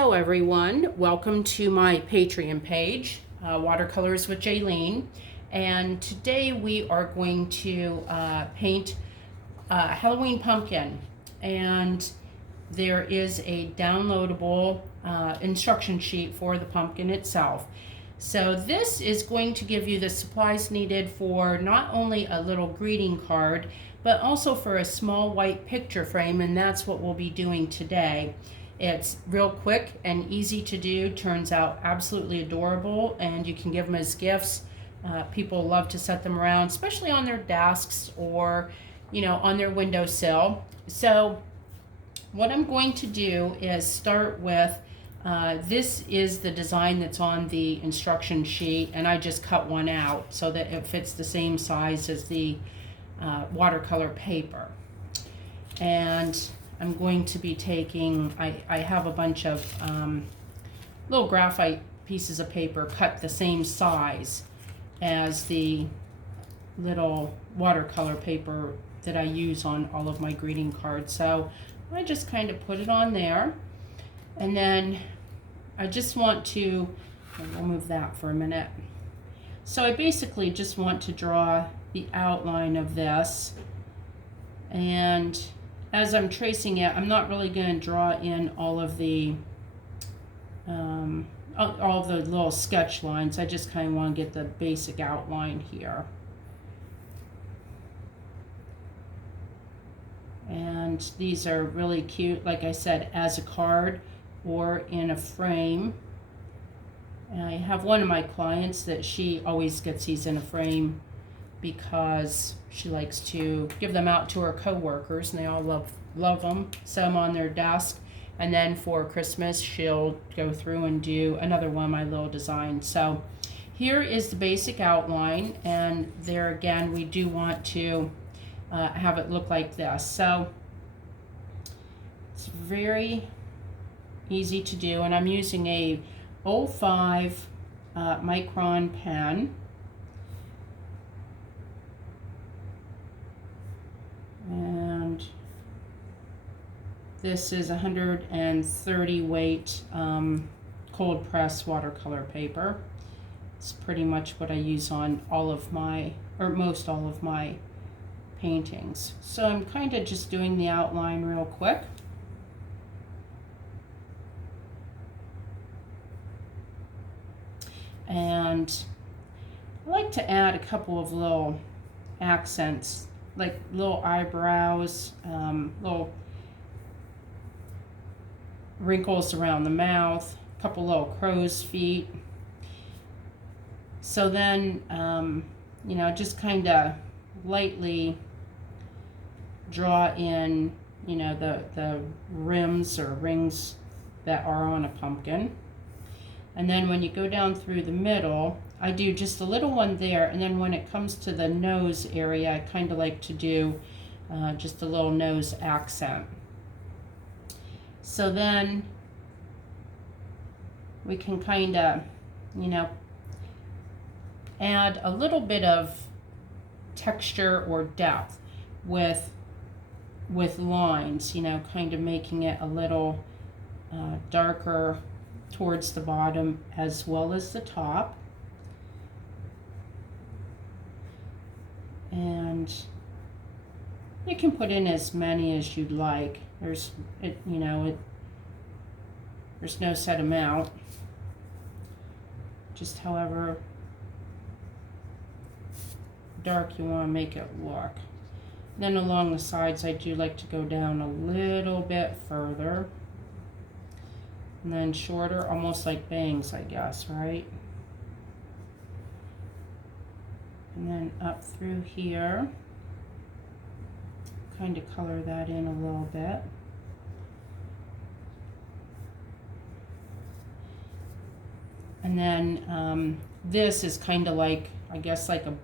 Hello everyone, welcome to my Patreon page, Watercolors with Jaylene, and today we are going to paint a Halloween pumpkin, and there is a downloadable instruction sheet for the pumpkin itself. So this is going to give you the supplies needed for not only a little greeting card, but also for a small white picture frame, and that's what we'll be doing today. It's real quick and easy to do, turns out absolutely adorable, and you can give them as gifts. People love to set them around, especially on their desks or, on their windowsill. So what I'm going to do is start with, this is the design that's on the instruction sheet, and I just cut one out so that it fits the same size as the watercolor paper. And I'm going to be taking, I have a bunch of little graphite pieces of paper cut the same size as the little watercolor paper that I use on all of my greeting cards. So I just kind of put it on there, and then I just want to, we'll move that for a minute. So I basically just want to draw the outline of this, and as I'm tracing it, I'm not really going to draw in all of the little sketch lines. I just kind of want to get the basic outline here. And these are really cute, like I said, as a card or in a frame. And I have one of my clients that she always gets these in a frame because she likes to give them out to her coworkers, and they all love them. Set them on their desk, and then for Christmas she'll go through and do another one of my little designs. So here is the basic outline, and there again we do want to have it look like this. So it's very easy to do, and I'm using a 05 micron pen. And this is 130 weight cold press watercolor paper. It's pretty much what I use on all of my, or most all of my paintings. So I'm kind of just doing the outline real quick. And I like to add a couple of little accents, like little eyebrows, little wrinkles around the mouth, a couple little crow's feet. So then, just kind of lightly draw in, the rims or rings that are on a pumpkin. And then when you go down through the middle, I do just a little one there, and then when it comes to the nose area, I kind of like to do just a little nose accent. So then we can kind of, add a little bit of texture or depth with lines, kind of making it a little darker towards the bottom as well as the top. And you can put in as many as you'd like. There's no set amount. Just however dark you want to make it look. Then along the sides, I do like to go down a little bit further. And then shorter, almost like bangs, I guess, right? And then up through here, kind of color that in a little bit. And then this is kind of like, I guess, like a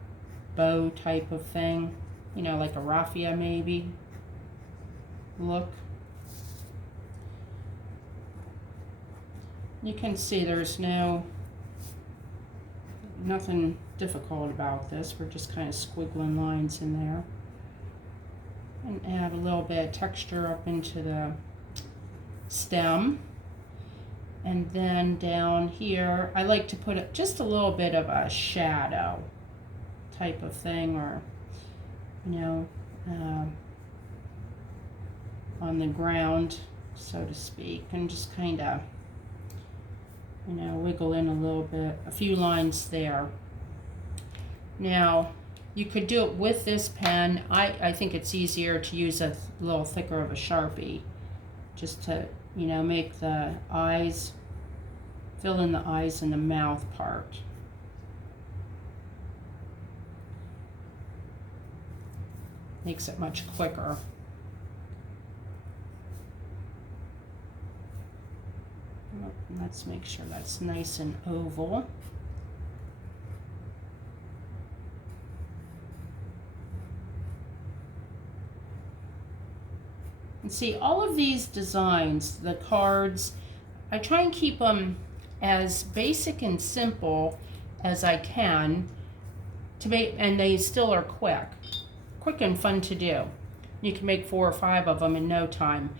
bow type of thing, like a raffia maybe look. You can see there's nothing difficult about this. We're just kind of squiggling lines in there. And add a little bit of texture up into the stem. And then down here, I like to put just a little bit of a shadow type of thing, or, you know, on the ground, so to speak, and just kind of, you know, wiggle in a little bit, a few lines there. Now, you could do it with this pen. I think it's easier to use a little thicker of a Sharpie, just to, you know, make the eyes, fill in the eyes and the mouth part. Makes it much quicker. Let's make sure that's nice and oval. And see, all of these designs, the cards, I try and keep them as basic and simple as I can to make, and they still are quick and fun to do. You can make 4 or 5 of them in no time.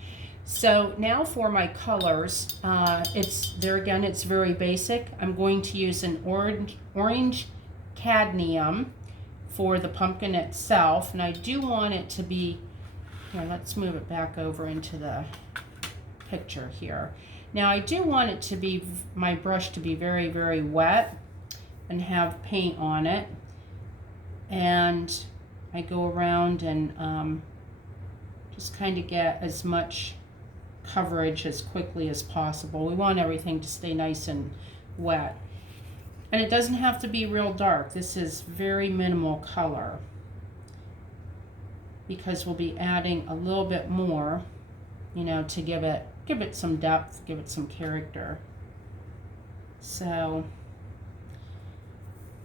So now for my colors, there again, it's very basic. I'm going to use an orange cadmium for the pumpkin itself, and I do want it to be, here, let's move it back over into the picture here. Now I do want it to be, my brush to be very, very wet and have paint on it. And I go around and just kind of get as much coverage as quickly as possible. We want everything to stay nice and wet. And it doesn't have to be real dark. This is very minimal color, because we'll be adding a little bit more, you know, to give it some depth, give it some character. So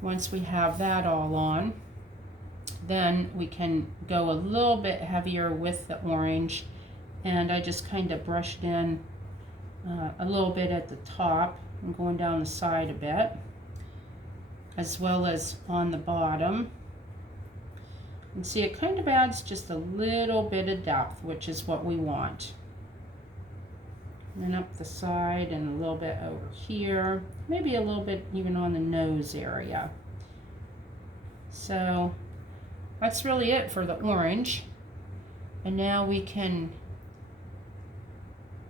once we have that all on, then we can go a little bit heavier with the orange, and I just kind of brushed in a little bit at the top and going down the side a bit, as well as on the bottom. And see, it kind of adds just a little bit of depth, which is what we want. And then up the side and a little bit over here, maybe a little bit even on the nose area. So that's really it for the orange. And now we can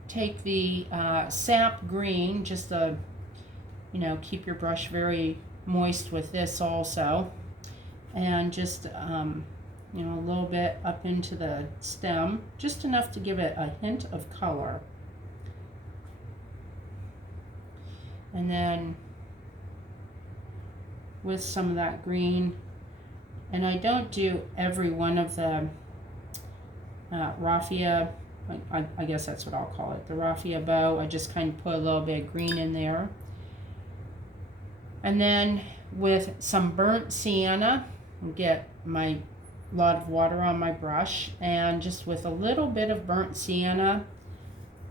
take the sap green, just to, you know, keep your brush very moist with this also, and just you know, a little bit up into the stem, just enough to give it a hint of color. And then with some of that green, and I don't do every one of the raffia, I guess that's what I'll call it, the raffia bow. I just kind of put a little bit of green in there. And then with some burnt sienna, get my lot of water on my brush, and just with a little bit of burnt sienna,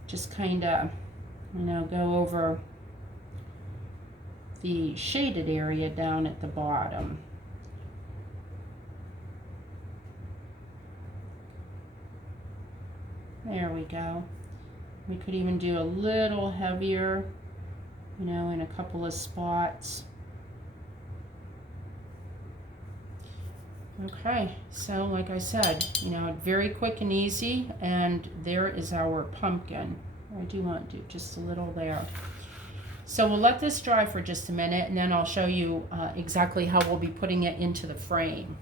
just kind of, you know, go over the shaded area down at the bottom. There we go. We could even do a little heavier, you know, in a couple of spots. Okay, so like I said, you know, very quick and easy, and there is our pumpkin. I do want to do just a little there. So we'll let this dry for just a minute, and then I'll show you exactly how we'll be putting it into the frame.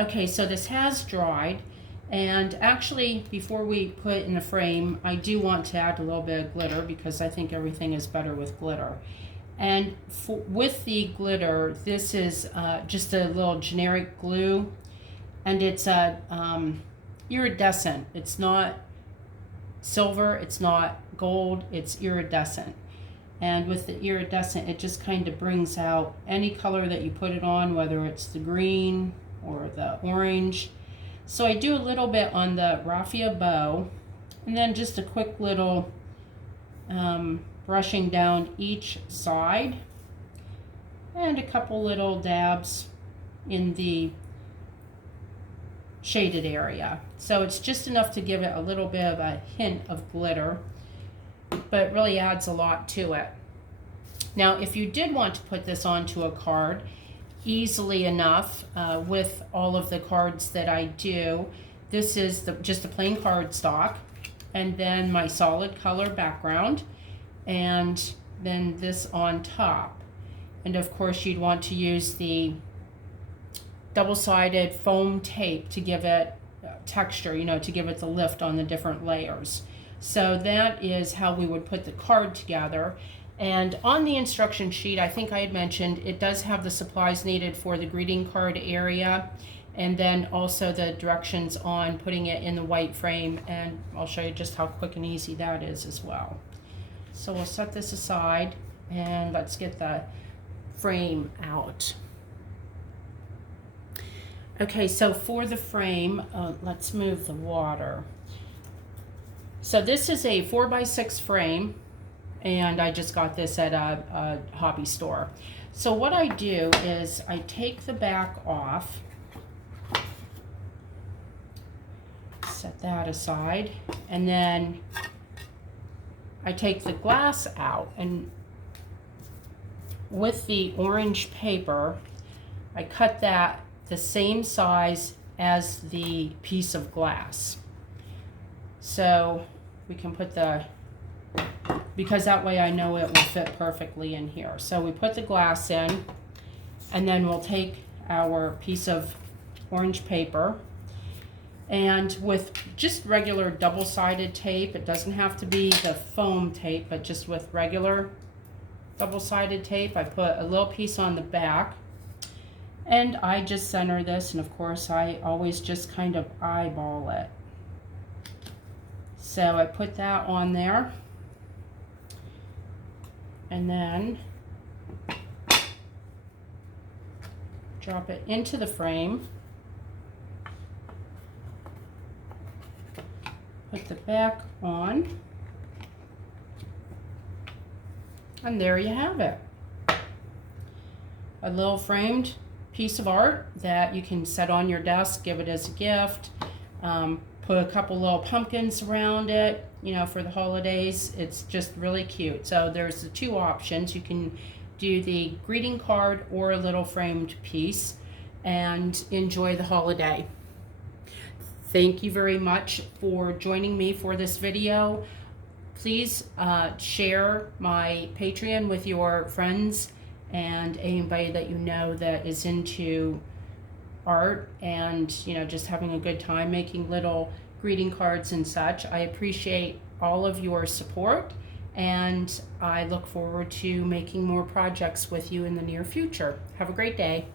Okay, so this has dried, and actually before we put it in the frame, I do want to add a little bit of glitter, because I think everything is better with glitter. And with the glitter, this is just a little generic glue, and it's a iridescent. It's not silver, it's not gold, it's iridescent. And with the iridescent, it just kind of brings out any color that you put it on, whether it's the green or the orange. So I do a little bit on the raffia bow, and then just a quick little brushing down each side, and a couple little dabs in the shaded area. So it's just enough to give it a little bit of a hint of glitter, but it really adds a lot to it. Now, if you did want to put this onto a card, easily enough, with all of the cards that I do, this is just the plain cardstock, and then my solid color background, and then this on top. And of course, you'd want to use the double-sided foam tape to give it texture, you know, to give it the lift on the different layers. So that is how we would put the card together. And on the instruction sheet, I think I had mentioned, it does have the supplies needed for the greeting card area, and then also the directions on putting it in the white frame, and I'll show you just how quick and easy that is as well. So we'll set this aside, and let's get the frame out. Okay, so for the frame, let's move the water. So this is a 4x6 frame, and I just got this at a hobby store. So what I do is I take the back off, set that aside, and then I take the glass out, and with the orange paper, I cut that the same size as the piece of glass. So we can put because that way I know it will fit perfectly in here. So we put the glass in, and then we'll take our piece of orange paper, and with just regular double-sided tape, it doesn't have to be the foam tape, but just with regular double-sided tape, I put a little piece on the back, and I just center this, and of course I always just kind of eyeball it. So I put that on there, and then drop it into the frame, put the back on, and there you have it. A little framed piece of art that you can set on your desk, give it as a gift, put a couple little pumpkins around it, you know, for the holidays. It's just really cute. So there's the two options. You can do the greeting card or a little framed piece and enjoy the holiday. Thank you very much for joining me for this video. Please share my Patreon with your friends and anybody that you know that is into art and, you know, just having a good time making little greeting cards and such. I appreciate all of your support, and I look forward to making more projects with you in the near future. Have a great day.